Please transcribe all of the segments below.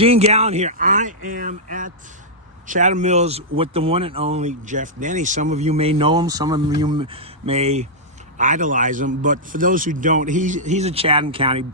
Gene Gallen here. I am at Chatham Mills with the one and only Jeff Denny. Some of you may know him, some of you may idolize him, but for those who don't, he's a Chatham County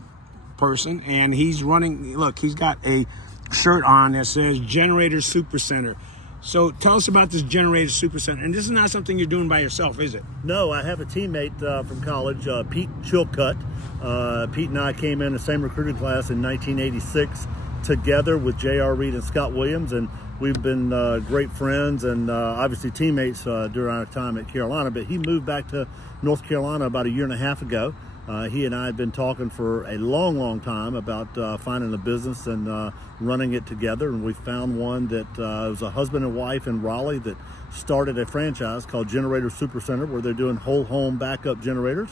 person, and he's running. Look, he's got a shirt on that says Generator Super Center. So tell us about this Generator Super Center. And this is not something you're doing by yourself, is it? No, I have a teammate from college, Pete Chilcutt. Pete and I came in the same recruiting class in 1986 together with J.R. Reed and Scott Williams, and we've been great friends and obviously teammates during our time at Carolina. But he moved back to North Carolina about a year and a half ago. He and I had been talking for a long time about finding a business and running it together, and we found one that was a husband and wife in Raleigh that started a franchise called Generator Super Center, where they're doing whole home backup generators.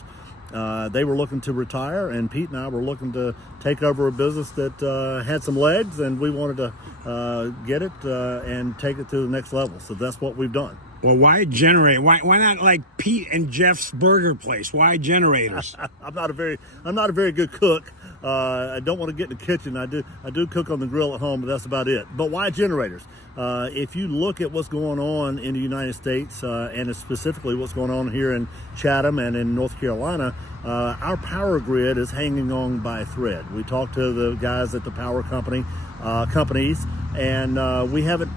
They were looking to retire, and Pete and I were looking to take over a business that had some legs, and we wanted to get it and take it to the next level. So that's what we've done. Well, why generate? Why not like Pete and Jeff's burger place? Why generators? I'm not a very good cook. I don't want to get in the kitchen. I do cook on the grill at home, but that's about it. But why generators? If you look at what's going on in the United States, and specifically what's going on here in Chatham and in North Carolina, our power grid is hanging on by a thread. We talked to the guys at the power companies, and we haven't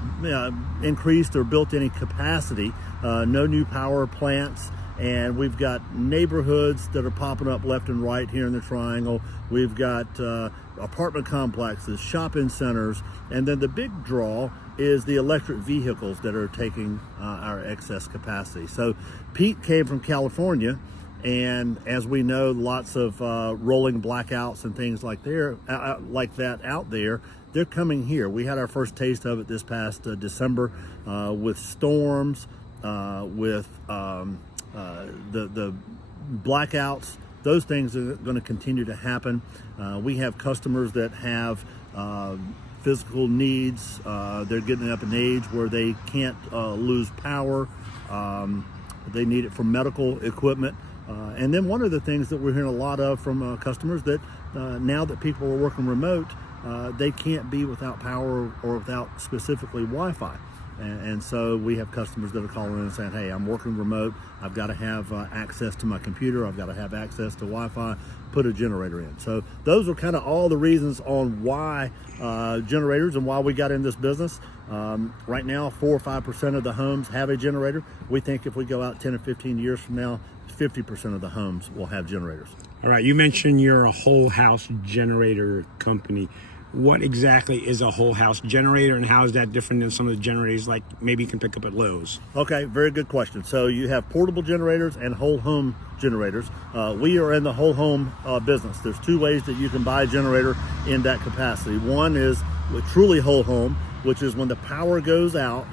increased or built any capacity. No new power plants. And we've got neighborhoods that are popping up left and right here in the Triangle. We've got apartment complexes, shopping centers, and then the big draw is the electric vehicles that are taking our excess capacity. So Pete came from California, and as we know, lots of rolling blackouts and things like that out there. They're coming here. We had our first taste of it this past December with storms, with the blackouts. Those things are going to continue to happen. We have customers that have physical needs. They're getting up in age where they can't lose power. They need it for medical equipment. And then one of the things that we're hearing a lot of from customers that now that people are working remote, they can't be without power or without specifically Wi-Fi. And so we have customers that are calling in and saying, hey, I'm working remote. I've got to have access to my computer. I've got to have access to Wi-Fi. Put a generator in. So those are kind of all the reasons on why generators and why we got in this business. Right now, 4 or 5% of the homes have a generator. We think if we go out 10 or 15 years from now, 50% of the homes will have generators. All right, you mentioned you're a whole house generator company. What exactly is a whole house generator, and how is that different than some of the generators like maybe you can pick up at Lowe's? Okay, very good question. So you have portable generators and whole home generators. We are in the whole home business. There's two ways that you can buy a generator in that capacity. One is with truly whole home, which is when the power goes out,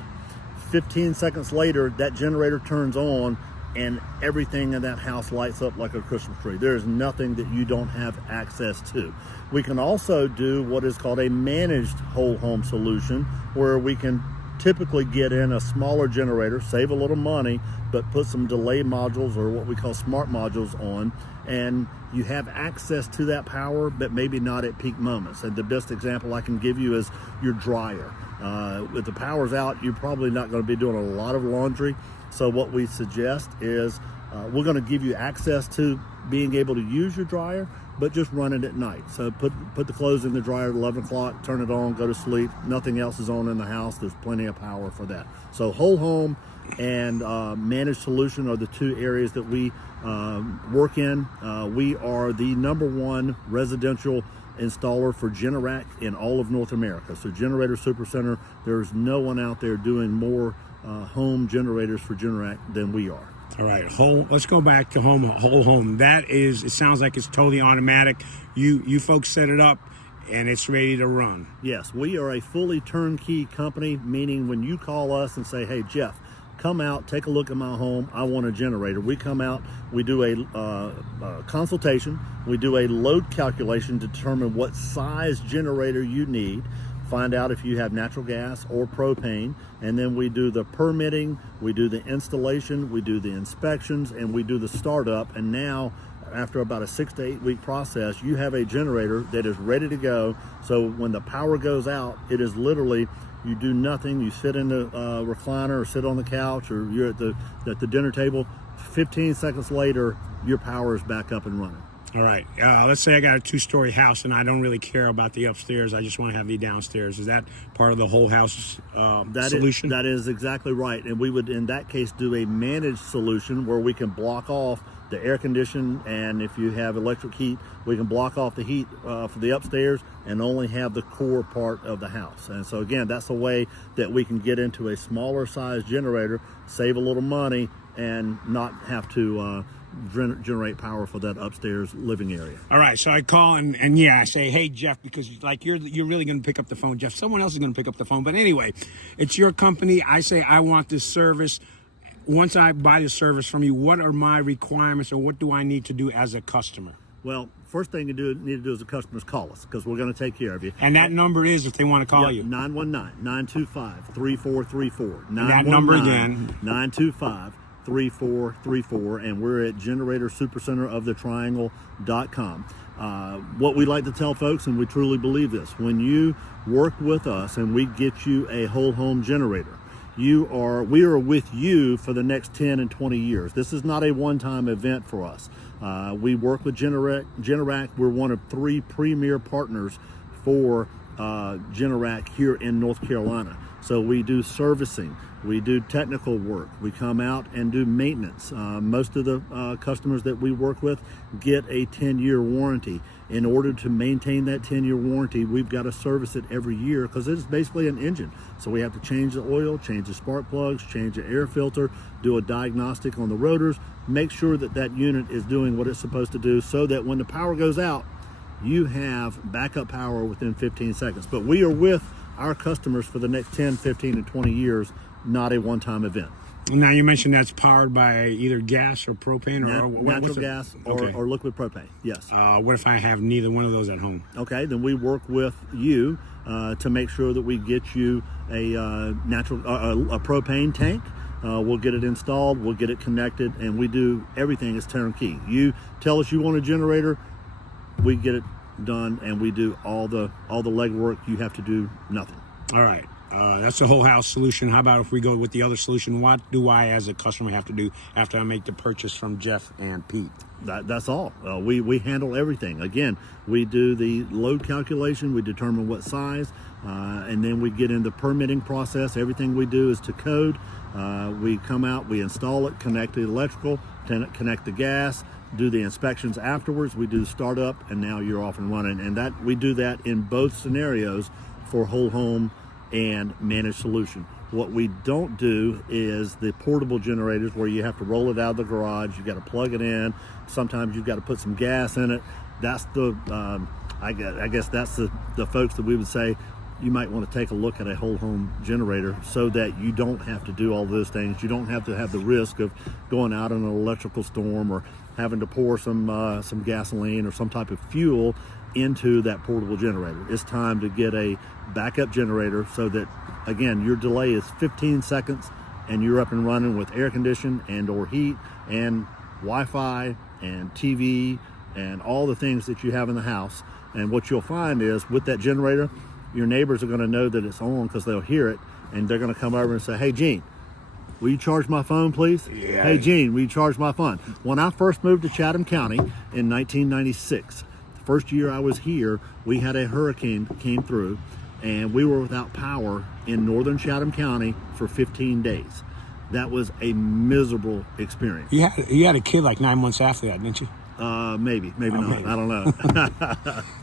15 seconds later, that generator turns on and everything in that house lights up like a Christmas tree. There is nothing that you don't have access to. We can also do what is called a managed whole home solution, where we can typically get in a smaller generator, save a little money, but put some delay modules or what we call smart modules on, and you have access to that power, but maybe not at peak moments. And the best example I can give you is your dryer. If the power's out, you're probably not going to be doing a lot of laundry. So what we suggest is we're going to give you access to being able to use your dryer, but just run it at night. So put the clothes in the dryer at 11 o'clock, turn it on, go to sleep. Nothing else is on in the house. There's plenty of power for that. So whole home and managed solution are the two areas that we work in. We are the #1 residential installer for Generac in all of North America. So Generator Super Center, there's no one out there doing more home generators for Generac than we are. All right, let's go back to whole home. That is, it sounds like it's totally automatic. You folks set it up and it's ready to run. Yes, we are a fully turnkey company, meaning when you call us and say, hey, Jeff, come out, take a look at my home, I want a generator. We come out, we do a consultation, we do a load calculation to determine what size generator you need, find out if you have natural gas or propane, and then we do the permitting, we do the installation, we do the inspections, and we do the startup. And now after about a 6 to 8 week process, you have a generator that is ready to go. So when the power goes out, it is literally, you do nothing. You sit in the recliner or sit on the couch, or you're at the dinner table. 15 seconds later, your power is back up and running. All right. Let's say I got a 2-story house and I don't really care about the upstairs. I just want to have the downstairs. Is that part of the whole house solution? That is exactly right. And we would, in that case, do a managed solution where we can block off the air condition, and if you have electric heat, we can block off the heat for the upstairs and only have the core part of the house. And so again, that's a way that we can get into a smaller size generator, save a little money, and not have to generate power for that upstairs living area. All right, so I call and I say, hey Jeff, because like you're really going to pick up the phone, Jeff. Someone else is going to pick up the phone, but anyway, it's your company. I say I want this service. Once I buy the service from you, what are my requirements, or what do I need to do as a customer? Well, first thing you need to do as a customer is call us, because we're going to take care of you. And that number is, if they want to call you, 919-925-3434. And that number again, 925-3434, and we're at Generator Supercenter of the Triangle.com. What we like to tell folks, and we truly believe this, when you work with us and we get you a whole home generator, we are with you for the next 10 and 20 years. This is not a one-time event for us. We work with Generac. We're one of 3 premier partners for Generac here in North Carolina. So we do servicing, we do technical work, we come out and do maintenance. Most of the customers that we work with get a 10-year warranty. In order to maintain that 10-year warranty, we've got to service it every year, because it's basically an engine. So we have to change the oil, change the spark plugs, change the air filter, do a diagnostic on the rotors, make sure that that unit is doing what it's supposed to do, so that when the power goes out, you have backup power within 15 seconds. But we are with our customers for the next 10, 15, and 20 years, not a one-time event. Now you mentioned that's powered by either gas or propane, or natural gas or liquid propane. Yes. What if I have neither one of those at home? Okay, then we work with you to make sure that we get you a a propane tank. We'll get it installed, we'll get it connected, and we do everything as turnkey. You tell us you want a generator, we get it done, and we do all the legwork. You have to do nothing. All right. That's the whole house solution. How about if we go with the other solution? What do I, as a customer, have to do after I make the purchase from Jeff and Pete? That's all. We handle everything. Again, we do the load calculation, we determine what size, and then we get in the permitting process. Everything we do is to code. We come out, we install it, connect the electrical, connect the gas, do the inspections afterwards. We do the startup, and now you're off and running. And that we do that in both scenarios for whole home and managed solution. What we don't do is the portable generators where you have to roll it out of the garage, you got to plug it in, sometimes you've got to put some gas in it. That's the I guess that's the folks that we would say you might want to take a look at a whole home generator, so that you don't have to do all those things. You don't have to have the risk of going out in an electrical storm or having to pour some gasoline or some type of fuel into that portable generator. It's time to get a backup generator, so that again your delay is 15 seconds and you're up and running with air condition and or heat and Wi-Fi and TV and all the things that you have in the house. And what you'll find is with that generator, your neighbors are going to know that it's on, because they'll hear it, and they're going to come over and say, hey Gene, will you charge my phone, please? Yeah. Hey Gene, will you charge my phone? When I first moved to Chatham County in 1996, the first year I was here, we had a hurricane that came through, and we were without power in northern Chatham County for 15 days. That was a miserable experience. You had a kid like 9 months after that, didn't you? Maybe not. Maybe. I don't know.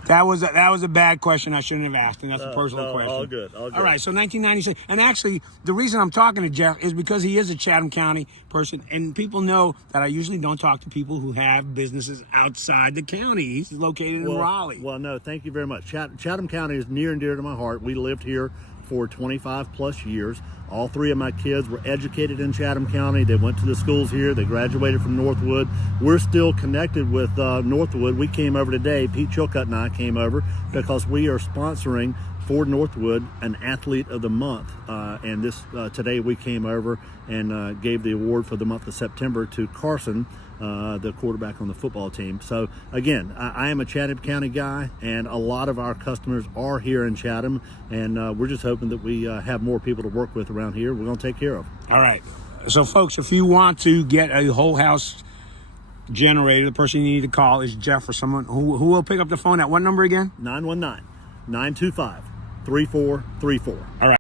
That was a bad question I shouldn't have asked, and that's a personal question. All good. All right, so 1996, and actually the reason I'm talking to Jeff is because he is a Chatham County person, and people know that I usually don't talk to people who have businesses outside the county. He's located in Raleigh. Well, no, thank you very much. Chatham County is near and dear to my heart. We lived here for 25 plus years. All 3 of my kids were educated in Chatham County. They went to the schools here. They graduated from Northwood. We're still connected with Northwood. We came over today. Pete Chilcutt and I came over because we are sponsoring Ford Northwood an Athlete of the Month, and this today we came over and gave the award for the month of September to Carson, the quarterback on the football team. So again, I am a Chatham County guy, and a lot of our customers are here in Chatham, and we're just hoping that we have more people to work with around here. We're going to take care of them. All right. So, folks, if you want to get a whole house generator, the person you need to call is Jeff, or someone who will pick up the phone at what number again? 919-925-3434. All right.